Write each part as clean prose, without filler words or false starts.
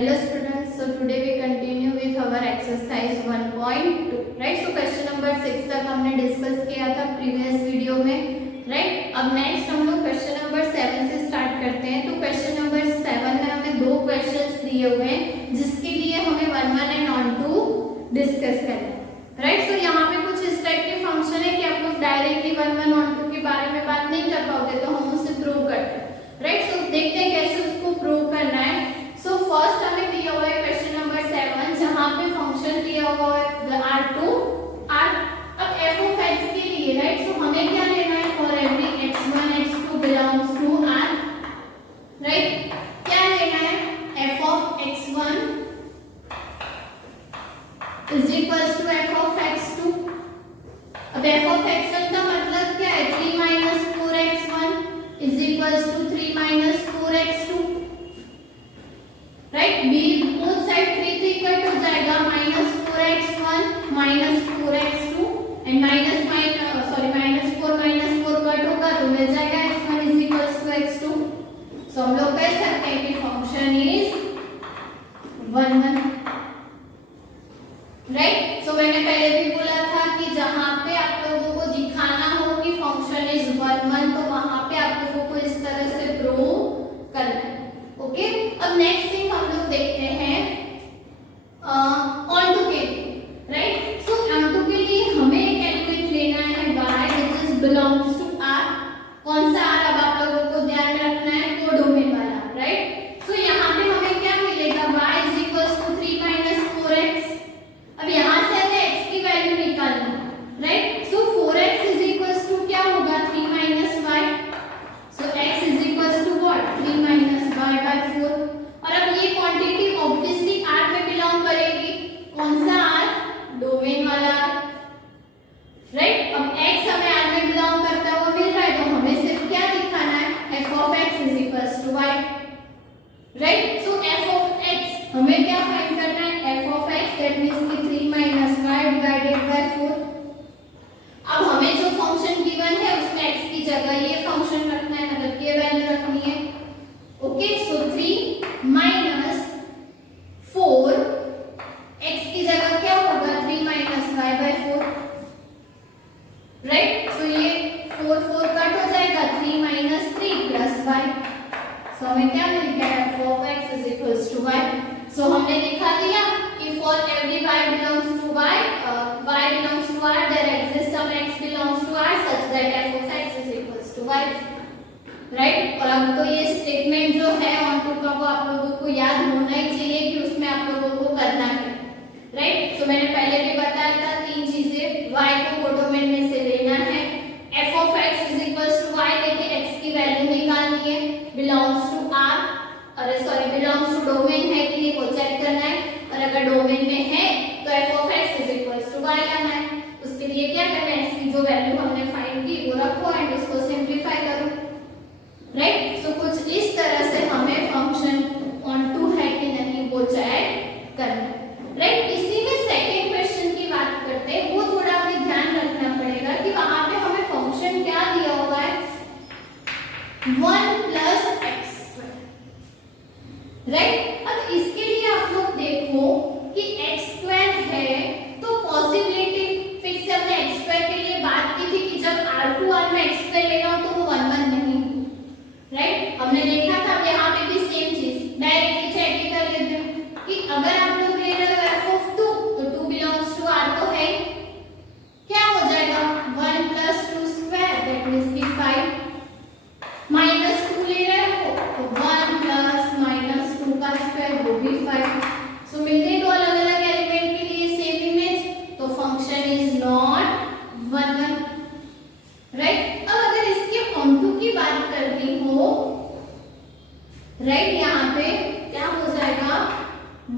Hello students, so today we continue with our exercise 1.2, right? So question number 6 तक हमने discuss किया था previous video में, right? अब नेक्स्ट हम लोग क्वेश्चन नंबर 7 से स्टार्ट करते हैं। तो क्वेश्चन नंबर 7 में हमें दो क्वेश्चंस दिए हुए हैं जिसके लिए हमें 1 एंड 2 डिस्कस करना है, राइट? सो यहाँ पे कुछ इस टाइप के फंक्शन है कि आप लोग डायरेक्टली 1 और 2 के बारे में बात नहीं कर पाओगे, तो हम उसे प्रूव करते हैं, राइट? सो देखते हैं कैसे उसको प्रूव करना है। सो फर्स्ट हमें दिया हुआ है क्वेश्चन नंबर 7 जहां पे फंक्शन दिया हुआ है r2 r। अब f ऑफ x के लिए, राइट? सो हमें क्या लेना है? For every x1 x2 belongs to r, right? क्या लेना है? f of x1 is equals to f of x2। अब f ऑफ x1 का मतलब क्या है? 3 - 4x1 is equals to 3 - 4x2, right? Be both side 3 cut हो जाएगा, -4x1 -4x2 एंड -4 कट होगा तो मिल जाएगा x1 is equals to x2। सो हम लोग कह सकते हैं कि फंक्शन इज 1 1, राइट? सो मैंने पहले भी बोला था कि जहां पे आप लोगों को दिखाना हो कि फंक्शन इज 1 1 तो वहां पे आप लोगों को इस तरह से प्रूव करना है, ओके? अब नेक्स्ट थिंग हम लोग देखते हैं ऑन टू के, राइट? सो ऑन टू के लिए हमें एक एलिमेंट लेना है y which is belongs to r। कौन सा r? अब आप लोगों को ध्यान में रखना है कोडोमेन वाला, राइट? सो यहाँ पे हमें क्या मिलेगा? y is equals to 3 - 4x। अब यहाँ से हमें x की वैल्यू निकालनी है, right? So 4x is equals to क्या होगा? 3 - y। So x is equals to what? 3 - y by 4। और अब ये क्वांटिटी ऑब्वियसली R में बिलोंग करेगी। कौन सा R? डोमेन वाला, राइट? अब x हमें R में बिलोंग करता हुआ मिल रहा है तो हमें सिर्फ क्या दिखाना है? f of x is equals to y, right? So f of x हमें क्या फाइंड करना है? f of x that means कि 3 - y डिवाइडेड बाय 4। अब हमें जो फंक्शन गिवन है उसमें x की जगह ये फंक्शन रखना है, मतलब ये वैल्यू रखनी है, ओके? सो 3 - 4 x की जगह क्या होगा? 3 - y by 4, राइट? सो ये 4 कट हो जाएगा, 3 - 3 प्लस y। सो हमें क्या मिल गया? f of x is equals to y। सो हमने दिखा दिया कि for every y belongs to y belongs to r there exists some x belongs to r such that f of x is equals to y, right? और अब तो ये statement जो है ऑन टू का वो आप लोगों को याद होना ही चाहिए कि उसमें आप लोगों को करना है, राइट? सो मैंने पहले भी बताया था 3 चीजें। y को कोडोमेन में से लेना है, f of x is equals to y लेके x की वैल्यू निकालनी है, belongs to r, अरे सॉरी belongs to डोमेन है कि नहीं वो चेक करना है, और अगर डोमेन में है तो f of x is equals to y लाना है। उसके लिए क्या करना है? x की जो वैल्यू हमने फाइंड की वो रखो एंड उसको सिंप्लीफाई करो, राइट? सो कुछ इस तरह से हमें फंक्शन ऑन टू है कि नहीं वो चेक करना है, राइट? इसी में सेकंड क्वेश्चन की बात करते हैं, वो थोड़ा हमें ध्यान रखना पड़ेगा कि वहां पे हमें फंक्शन क्या दिया हुआ है? 1 + x², राइट? अब इसके लिए आप लोग देखो कि x² है तो पॉसिबिलिटी फिक्स है। हमने x² के लिए बात की थी कि जब r2 r में x² लेना हो तो वो 1 1 नहीं, राइट? हमने देखा था यहाँ पे भी सेम चीज डायरेक्टली चेक ही कर लेते हैं कि अगर आप लोग ले रहे हो f of 2 तो 2 belongs to r तो है, क्या हो जाएगा? 1 + 2² दैट मींस कि 5 -2 ले रहे हो तो 1 + -2 का स्क्वायर वो भी 5। सो मिलते दो अलग अलग एलिमेंट के लिए सेम इमेज तो फंक्शन इज नॉट 1 1, राइट? अब अगर इसके ऑनटू की बात करनी हो, राइट? यहाँ पे क्या हो जाएगा?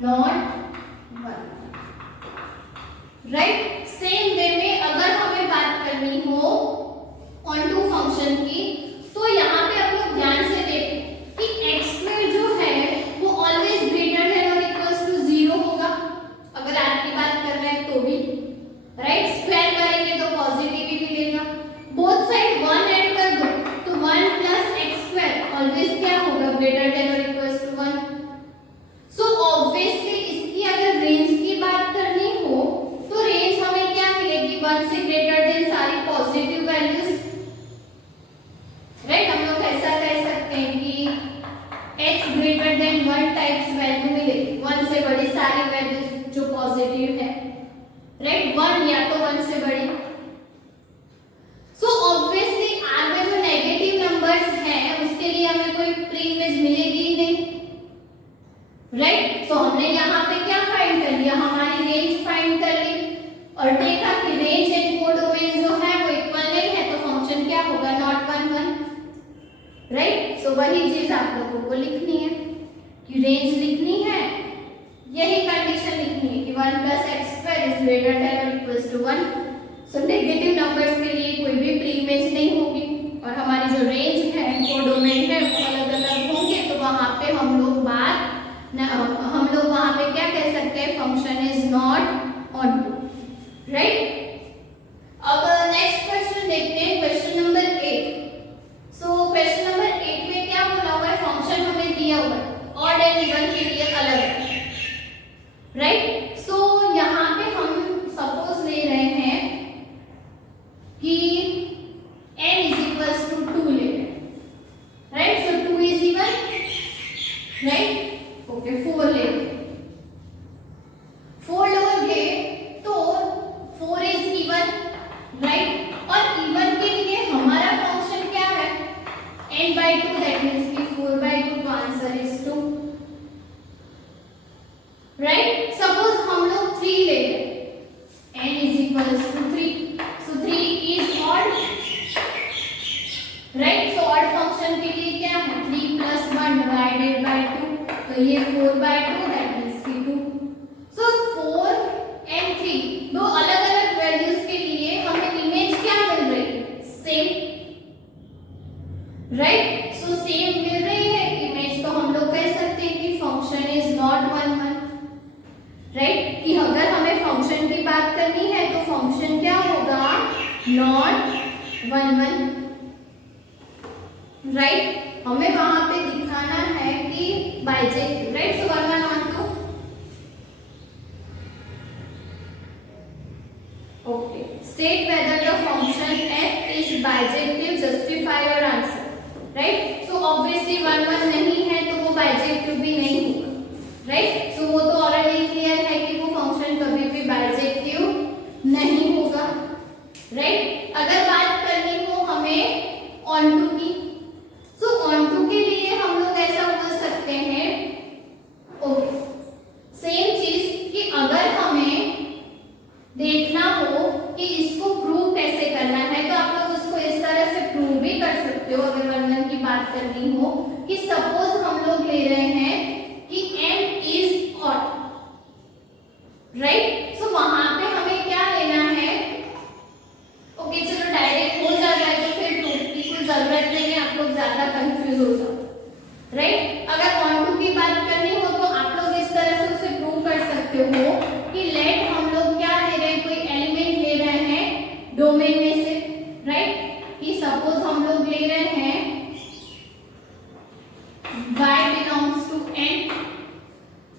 Not 1, right? सेम वे में अगर हमें बात करनी हो ऑनटू फंक्शन की तो यहाँ पे आप लोग ध्यान से देखें कि x² जो है वो ऑलवेज ग्रेटर देन और इक्वल्स टू 0 होगा अगर r की बात कर रहे हैं तो भी, राइट? स्क्वायर करेंगे तो पॉजिटिव ही मिलेगा। बोथ साइड 1 ऐड कर दो तो 1 + x² ऑलवेज क्या होगा? ग्रेटर देन और इक्वल्स टू 1। सो राइट, 1 या तो 1 से बड़ी। सो ऑब्वियसली आगे जो नेगेटिव नंबर्स हैं उसके लिए हमें कोई प्री इमेज मिलेगी ही नहीं, राइट। सो हमने यहाँ पे क्या फाइंड कर लिया, हमारी रेंज फाइंड कर ली और देखा कि रेंज एंड कोडोमेन जो है वो इक्वल नहीं है, तो फंक्शन क्या होगा, नॉट 1 1, राइट। सो वही चीज आप लोगों को लिखनी है कि रेंज लिखनी है, यही कंडीशन लिखनी है कि 1 + x² इज ग्रेटर देन और equals to 1। So negative numbers के लिए कोई भी प्री इमेज नहीं होगी और हमारी जो रेंज है कोडोमेन है वो अलग अलग होंगे, तो वहां पे हम लोग वहां पे क्या कह सकते हैं, function is not onto, right. अब नेक्स्ट क्वेश्चन देखते हैं, question number 8। So question number 8 में क्या बोला हुआ है, फंक्शन हमें दिया हुआ है ऑड एंड इवन के लिए अलग है, राइट। सो यहाँ पे हम सपोज ले रहे हैं कि n is equals to 2 ले रहे हैं, right. So 2 is even, right, okay 4 ले रहे हैं, 4 लोगे तो 4 is even, राइट। और इवन के लिए हमारा फंक्शन क्या है, n/2, दैट मींस कि 4/2, तो आंसर इज 2, राइट। सपोज हम लोग 3 ले रहे हैं, n is equals to 3, so 3 is odd, right. So odd function के लिए क्या है, 3 + 1 डिवाइडेड बाय 2, तो ये 4/2, दैट मींस कि 2। सो 4 and 3 दो अलग अलग वैल्यूज के लिए हमें इमेज क्या मिल रही है, सेम, राइट। सो सेम मिल रही है इमेज, तो हम लोग कह सकते हैं कि फंक्शन इज नॉट 1 1, राइट। कि अगर हमें फंक्शन की बात करनी है तो फंक्शन क्या होगा, नॉट 1 1, राइट। हमें वहां पे दिखाना है कि bijective, right. So 1 1 on 2, okay, state whether the function f is bijective, justify your answer, right। so obviously 1 1 नहीं है तो वो bijective भी नहीं होगा, राइट। so वो तो ऑलरेडी क्लियर है कि वो फंक्शन कभी भी bijective नहीं होगा, राइट। अगर बात करनी हो हमें ऑन टू की, सो ऑन टू के लिए हम लोग ऐसा बोल सकते हैं, ओके, सेम चीज कि अगर हमें देखना हो कि इसको प्रूव कैसे करना है तो आप लोग उसको इस तरह से प्रूव भी कर सकते हो। अगर वर्णन की बात करनी हो कि सपोज हम लोग ले रहे हैं कि n is odd, राइट। सो वहां पे हमें क्या लेना है, ओके चलो डायरेक्ट हो जाता है तो फिर प्रूफ की कोई जरूरत नहीं है, आप लोग ज्यादा कंफ्यूज हो जाओ, राइट। अगर ऑन टू की बात करनी हो तो आप लोग इस तरह से उसे प्रूव कर सकते हो कि लेट हम लोग क्या ले रहे हैं, कोई एलिमेंट ले रहे हैं डोमेन में से, राइट। कि सपोज हम लोग ले रहे हैं y belongs to n,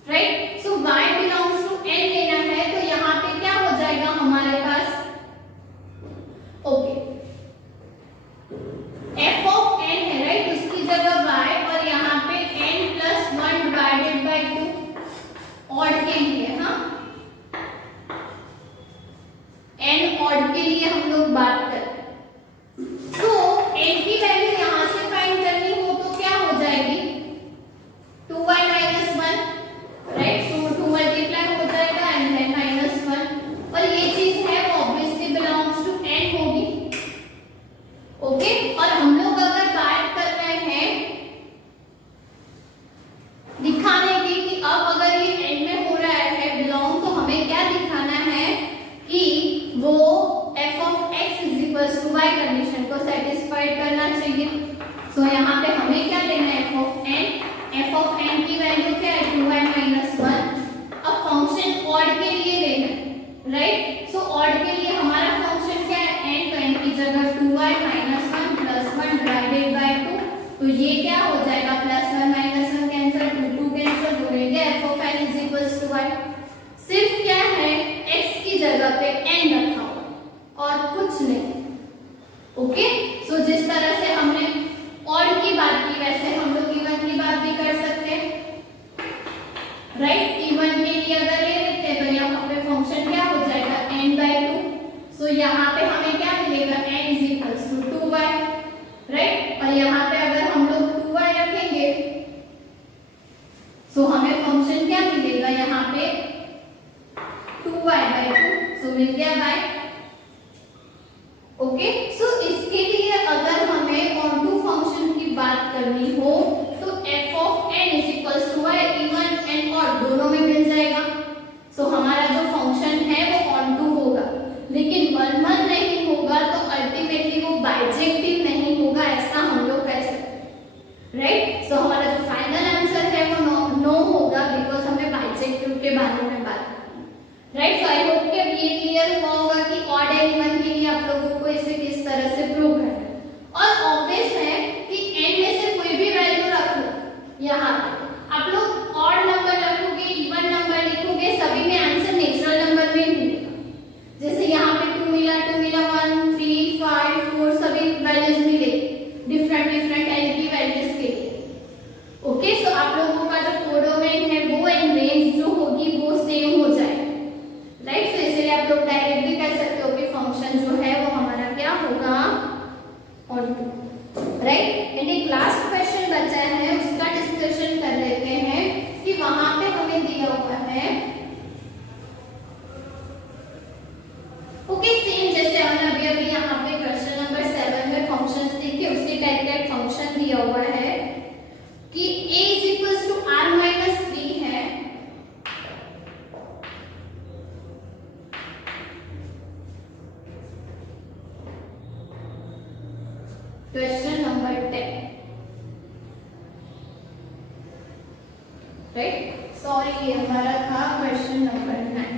right. So y belongs to n लेना है तो यहाँ पे क्या हो जाएगा हमारे पास, ओके, f of n है, राइट, उसकी जगह y और यहाँ पे n + 1 डिवाइडेड बाय 2 ऑड के लिए, हाँ n ऑड के लिए हम लोग बात कर, तो n की वैल्यू यहाँ से फाइंड करनी हो तो क्या हो जाएगी, 2y - 1, राइट। सो 2 मल्टीप्लाई हो जाएगा एंड देन -1, और ये चीज है वो ऑब्वियसली बिलोंग्स टू n होगी, ओके। और हम लोग अगर बात कर रहे हैं दिखाने की कि अब अगर ये n में हो रहा है बिलोंग, तो हमें क्या दिखाना है कि वो f of x is equals to y condition को सेटिस्फाइड करना चाहिए। सो यहाँ पे हमें क्या लेना है, f of n की वैल्यू क्या है, 2y - 1। अब फंक्शन ऑड के लिए लेना है, राइट। सो ऑड के लिए हमारा फंक्शन क्या है, n, तो n की जगह 2y - 1 + 1 डिवाइडेड बाय 2, तो ये क्या हो जाएगा, +1 - 1 कैंसिल, 2 कैंसिल हो जाएगा, f of n is equals to y। सिर्फ क्या है, x की जगह पे n रखा हुआ और कुछ नहीं, ओके। सो जिस तरह से हमने ऑड की बात की वैसे हम लोग इवन की बात भी कर सकते हैं, राइट। इवन के लिए अगर ले लेते हैं तो यहाँ पे फंक्शन क्या हो जाएगा, n/2 मिल गया y। ओके, सो इसके लिए अगर हमें ऑनटू फंक्शन की बात करनी हो तो f of n is equals to y, even and odd दोनों में मिल जाएगा। सो हमारा जो फंक्शन है वो ऑनटू होगा, लेकिन 1 1 नहीं होगा तो अल्टीमेटली वो बाइजेक्टिव नहीं होगा, ऐसा हम लोग कह सकते हैं, राइट। सो हमारा जो फाइनल आंसर है वो नो होगा, बिकॉज हमने बाइजेक्टिव के बारे में बात की, राइट। सो आई होप कि अब ये क्लियर हुआ होगा कि ऑड एंड इवन के लिए आप लोगों को इसे किस तरह से प्रूव करना है। और ऑब्वियस है कि n में से कोई भी वैल्यू रख लो, यहाँ आप लोग ऑड नंबर रखोगे, इवन नंबर लिखोगे, सभी में आंसर नेचुरल नंबर में मिलेगा। जैसे यहाँ पे 2 मिला 1 3 5 4 सभी वैल्यूज मिले डिफरेंट डिफरेंट n की वैल्यूज के लिए। ओके, सो आप लोगों का जो कोडोमेन है वो एंड रेंज जो होगी वो सेम हो जाए, राइट। सो इसलिए आप लोग डायरेक्ट भी कह सकते हो कि फंक्शन जो है वो हमारा क्या होगा, ऑनटू, राइट। एंड एक लास्ट क्वेश्चन बचा है, उसका डिस्कशन कर लेते हैं कि वहां पे हमें दिया हुआ है, ओके, सेम जैसे हमने अभी अभी यहाँ पे क्वेश्चन नंबर 7 में फंक्शंस देखे, उसी टाइप का एक फंक्शन दिया हुआ है कि a is equals to r minus 3 है, क्वेश्चन नंबर 10, राइट। सॉरी ये हमारा था question number 9,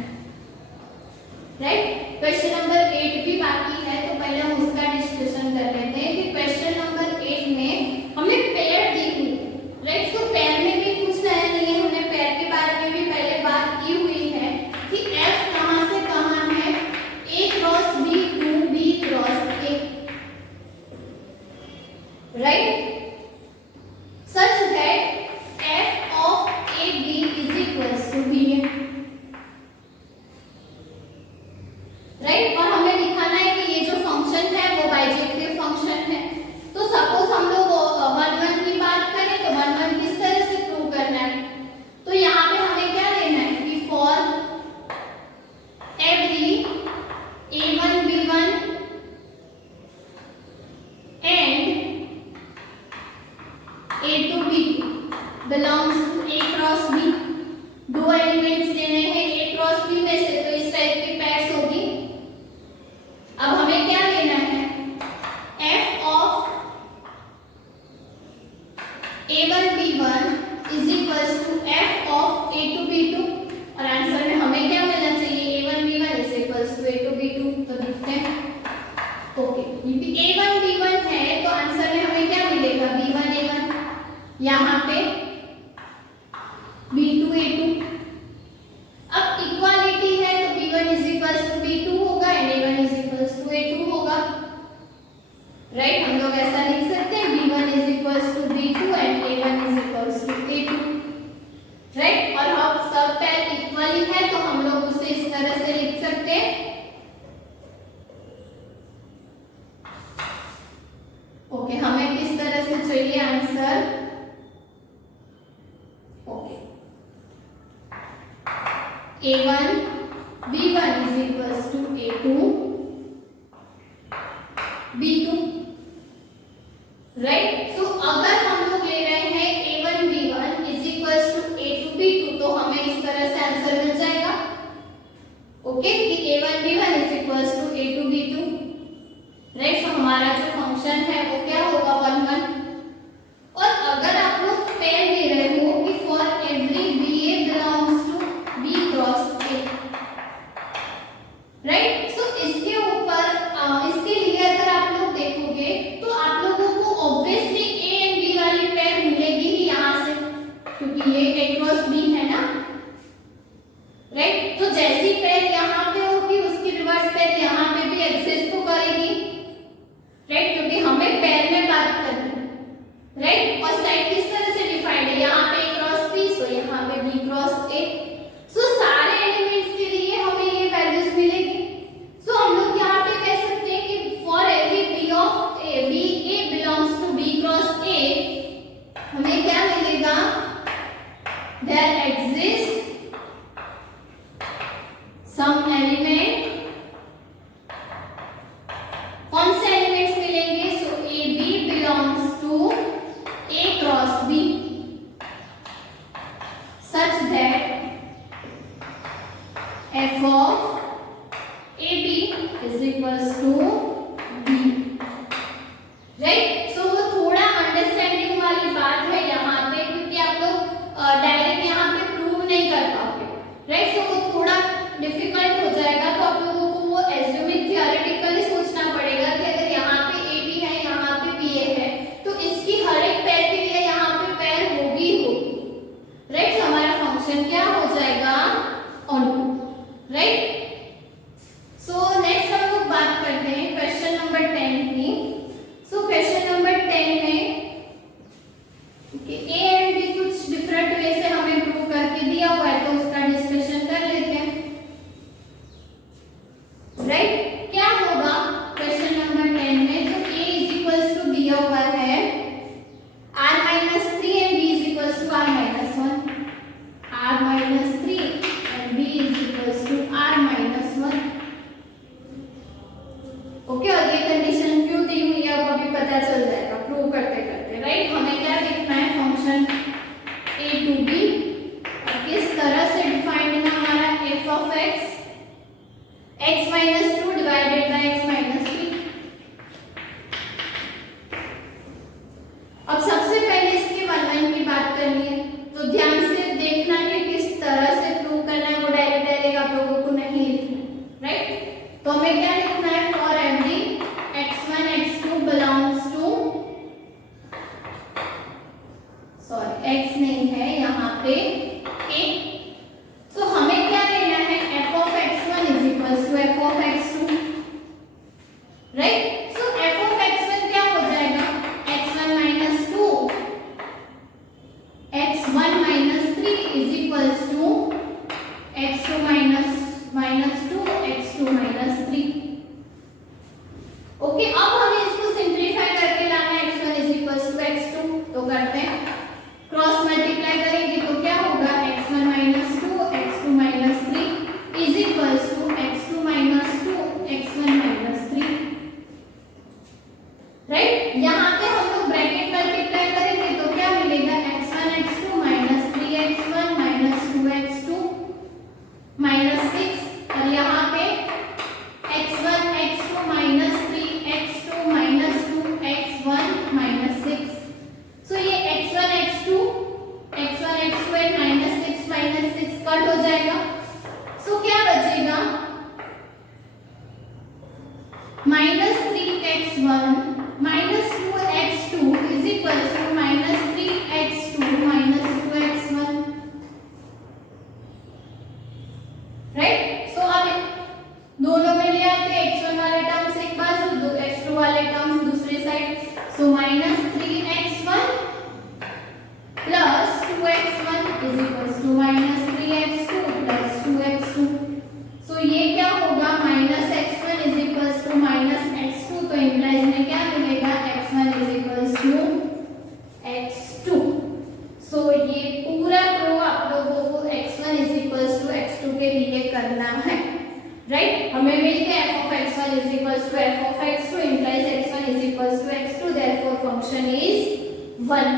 right. Question number 8 भी बाकी है, तो पहले हम उसका डिस्कशन कर लेते हैं कि क्वेश्चन नंबर 8 में हमें पेयर दी हुई है, राइट। तो पेयर में भी कुछ नया नहीं है, हमने पेयर के बारे में भी पहले बात की हुई है कि f कहां से कहां है, a cross b to b cross a, right, such that f of ab is equals to b, right. और हमें दिखाना है कि ये जो फंक्शन है वो बाइजेक्टिव फंक्शन है। तो सपोज हम लोग 1 1 की बात करें तो 1 1 किस तरह से प्रूव करना है, तो यहाँ पे हमें क्या लेना है कि for every a1 b1 and a2 b2 belongs to a cross b, दो एलिमेंट्स लेने हैं a क्रॉस b में से, तो इस टाइप की पेयर्स होगी। अब हमें क्या लेना है, f of a1 b1 is equals to f of a2 b2, और आंसर में हमें क्या मिलना चाहिए, a1 b1 is equals to a2 b2। तो देखते हैं, ओके, क्योंकि a1 b1 है तो आंसर में हमें क्या मिलेगा, b1 a1, यहाँ पे b2 a2। अब इक्वालिटी है तो b1 is equals to b2 होगा and a1 is equals to a2 होगा, राइट। हम लोग ऐसा लिख सकते हैं b1 is equals to b2 and a1 is equals to a2, right. और अब सब पेयर इक्वल है तो हम लोग उसे इस तरह से लिख सकते हैं, ओके। हमें किस तरह से चाहिए answer, okay, a1 b1 is equals to a2 b2, right. So अगर हम लोग ले रहे हैं a1 b1 is equals to a2 b2 तो हमें इस तरह से आंसर मिल जाएगा, ओके, कि a1 b1 is equals to a2 b2, right. So हमारा जो फंक्शन है वो क्या होगा, 1 1। और अगर आप लोग पेयर ले रहे हो कि for every ba belongs to b cross a, right. So इसके ऊपर इसके लिए अगर आप लोग देखोगे तो आप लोगों को ऑब्वियसली a एंड b वाली पेयर मिलेगी ही यहाँ से, क्योंकि ये a क्रॉस b है ना, राइट। तो जैसी पेयर यहाँ पे होगी उसकी रिवर्स पेयर यहाँ पे भी एग्जिस्ट तो करेगी, राइट, क्योंकि हमें पेयर में बात करनी है, राइट। और साइड किस तरह से डिफाइंड है, यहाँ पे a क्रॉस b, सो यहाँ पे b क्रॉस a। सो सारे एलिमेंट्स के लिए हमें ये वैल्यूज मिलेगी। सो हम लोग यहाँ पे कह सकते हैं कि for every b of a belongs to b cross a, हमें क्या मिलेगा, there exists some element f of AB is equals to B, right. So वो थोड़ा अंडरस्टैंडिंग वाली बात है यहाँ पे, क्योंकि आप लोग डायरेक्ट यहाँ पे प्रूव नहीं कर पाओगे, राइट। सो वो थोड़ा डिफिकल्ट हो जाएगा, तो आप लोगों को वो एज्यूमिंग थियोरेटिकली सोचना पड़ेगा कि अगर यहाँ पे AB है, यहाँ पे BA है, तो इसकी हर एक पैर के लिए यहाँ पे पैर होगी, राइट। सो हमारा फंक्शन क्या हो जाएगा, ऑन, राइट। सो नेक्स्ट हम लोग बात करते हैं क्वेश्चन नंबर 10 की। सो क्वेश्चन नंबर 10 में ए एंड बी कुछ डिफरेंट वे से हमें प्रूव करके दिया हुआ है, तो उसका डिस्कशन कर लेते हैं, राइट। क्या होगा क्वेश्चन नंबर 10 में, जो a इज इक्वल्स टू दिया हुआ है r minus 3 and b is equals to r minus 1, r minus 3 and b is equals to r minus 1, okay. और ये कंडीशन क्यों दी हुई है वो अभी पता चल जाएगा प्रूव करते करते, राइट। हमें क्या देखना है, फंक्शन a टू b किस तरह से डिफाइंड है हमारा f of x, x minus 2 divided by x minus 3। अब सबसे पहले इसके 1 की बात करनी है, तो ध्यान से देखना कि किस तरह से प्रूव करना है, वो डायरेक्ट डायरेक्ट आप लोगों को नहीं लिखना है, राइट। तो हमें क्या लिखना है, for every x1 x2 belongs to, sorry x नहीं है यहाँ पे a, सो हमें क्या लेना है, f of x1 is equals to f of x2, right. So f of x1 क्या हो जाएगा, x1 minus 2 x1 minus 3 is equals to x2 minus 2 x2 minus 3, okay. अब हमें इसको सिंपलीफाई करके लाना है, x1 is equals to x2, तो करते हैं, क्रॉस मल्टीप्लाई करेंगे तो क्या होगा, x1 minus 2 x2 minus 3 is equals to x2 minus 2 x1 minus 3, right. यहाँ पे हम लोग ब्रैकेट मल्टीप्लाई करेंगे तो क्या मिलेगा, x1 x2 minus 3x1 minus 2x2 minus 6, और यहाँ पे x1 x2 minus 3x2 minus 2x1 minus 6। सो ये x1 x2 and minus 6 cut हो जाएगा, सो क्या बचेगा, minus 3x1 minus 2x2 is equal to minus 3x2 minus 2x1, right. So अब दोनों में ले आते, x1 वाले टर्म्स एक बाजू, x2 वाले टर्म्स दूसरी side, so minus 3x1 plus 2x1 is equals to minus 3x2 plus 2x2, so ये क्या होगा, minus x1 is equals to minus x2, तो इंप्लाइज में क्या मिलेगा, x1 is equals to x2। सो ये पूरा प्रूव आप लोगों को x1 is equals to x2 के लिए करना है, राइट। हमें मिल गया f of x1 is equals to f of x2 implies x1 is equals to x2, therefore function is 1,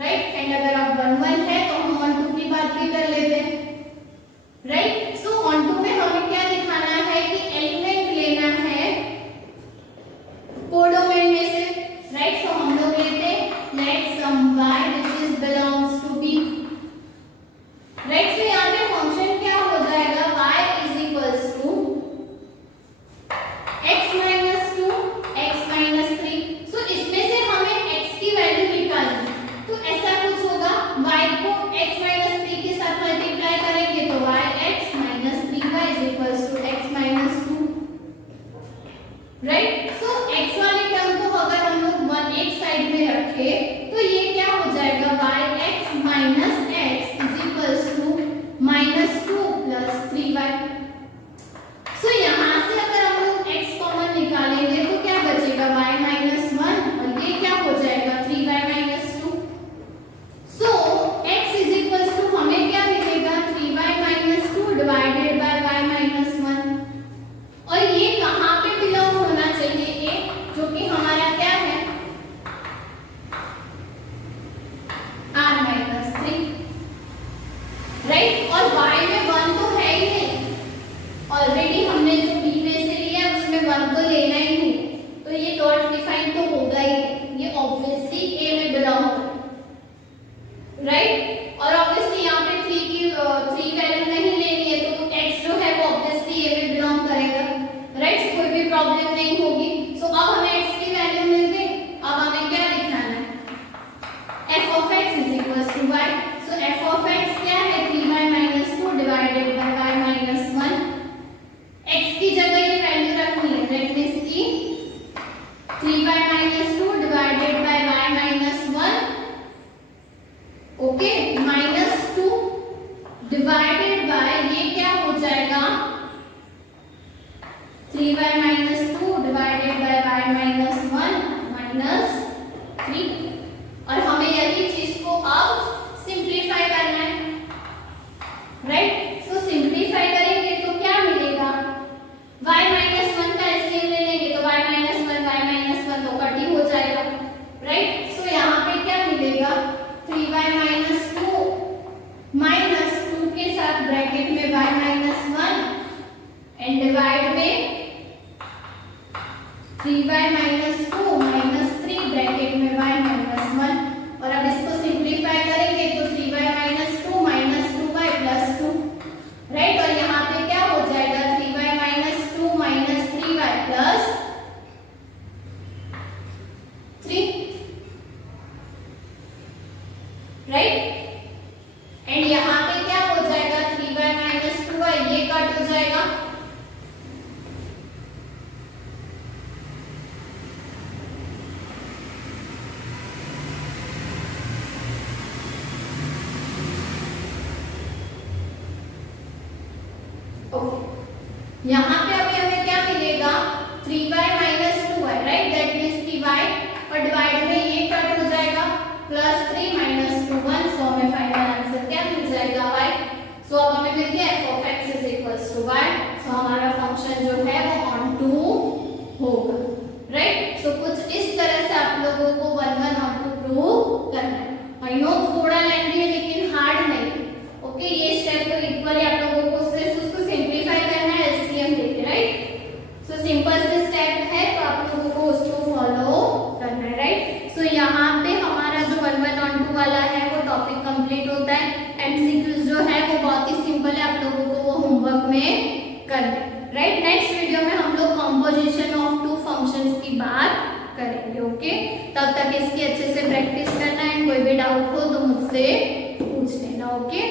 right. And अगर आप 1 1 है तो हम ऑन टू की बात भी कर लेते हैं, राइट। सो ऑन टू में हमें क्या दिखाना है कि एलिमेंट लेना है कोडोमेन में से, राइट। सो हम लोग लेते हैं let some y which is belongs to b, right. So यहाँ पे फंक्शन क्या हो जाएगा, y is equals to x minus 2 x minus 3, सो इसमें से हमें x की वैल्यू निकालनी है, ऑलरेडी हमने जो b में से लिया है उसमें 1 तो लेना ही नहीं, तो ये डॉट डिफाइन तो होगा ही, ये ऑब्वियसली a में बिलोंग करे, राइट। और ऑब्वियसली यहाँ पे 3 वैल्यू नहीं लेनी है, तो x जो है वो ऑब्वियसली a में बिलोंग करेगा, राइट। कोई भी प्रॉब्लम नहीं होगी। सो अब हमें x की वैल्यू मिल गई, अब हमें क्या दिखाना है, f of x is equals to y। So f of x क्या है, 3y minus 2 divided by y minus 1। x की जगह ये वैल्यू रखनी है, दैट मींस कि 3y minus 2 divided by y minus 1, okay, minus 2 divided by ये क्या हो जाएगा, 3y minus 2 divided by y minus 1 minus 3। और हमें यही चीज को अब सिंप्लीफाई करना है, राइट। सो सिंप्लीफाई करेंगे तो क्या मिलेगा, y minus 1 का एलसीएम ले लेंगे तो y minus 1 तो कट ही हो जाएगा, राइट। सो यहाँ पे क्या मिलेगा, 3y minus 2 minus 2 के साथ ब्रैकेट में y minus 1 एंड डिवाइड में 3y minus 2 minus 3 ब्रैकेट में y minus 1। और अब इसको सिंप्लीफाई करेंगे तो 3y minus 2 minus 2y plus 2, right. और यहाँ पे क्या हो जाएगा, 3y minus 2 minus 3y plus 3, right. And यहाँ पे क्या हो जाएगा, 3y minus 2y ये कट हो जाएगा, यहाँ पे अभी हमें क्या मिलेगा, 3y minus 2y, right, that means कि y और डिवाइड में ये कट हो जाएगा, प्लस 3 minus 2 1। सो हमें फाइनल आंसर क्या मिल जाएगा, y। सो अब हमें मिल गया f of x is equals to y। सो हमारा फंक्शन जो है वो ऑन टू होगा, राइट। सो कुछ इस तरह से आप लोगों को 1 1 ऑन टू प्रूव करना है। आई नो थोड़ा लेंथी है लेकिन हार्ड नहीं, ओके। ये स्टेप तो इक्वली आप लोगों को सिर्फ उसको सिंप्लीफाई करना है एलसीएम लेके, राइट। सो सिंपल से स्टेप है तो आप लोगों को उसको फॉलो करना है, राइट। सो यहाँ पे हमारा जो 1 1 ऑन 2 वाला है वो टॉपिक कंप्लीट होता है। एमसीक्यूज जो है वो बहुत ही सिंपल है, आप लोगों को वो होमवर्क में करना है, राइट। नेक्स्ट वीडियो में हम लोग कंपोजिशन ऑफ 2 फंक्शंस की बात करेंगे, ओके। तब तक इसकी अच्छे से प्रैक्टिस करना है, कोई भी डाउट हो तो मुझसे पूछ लेना, ओके।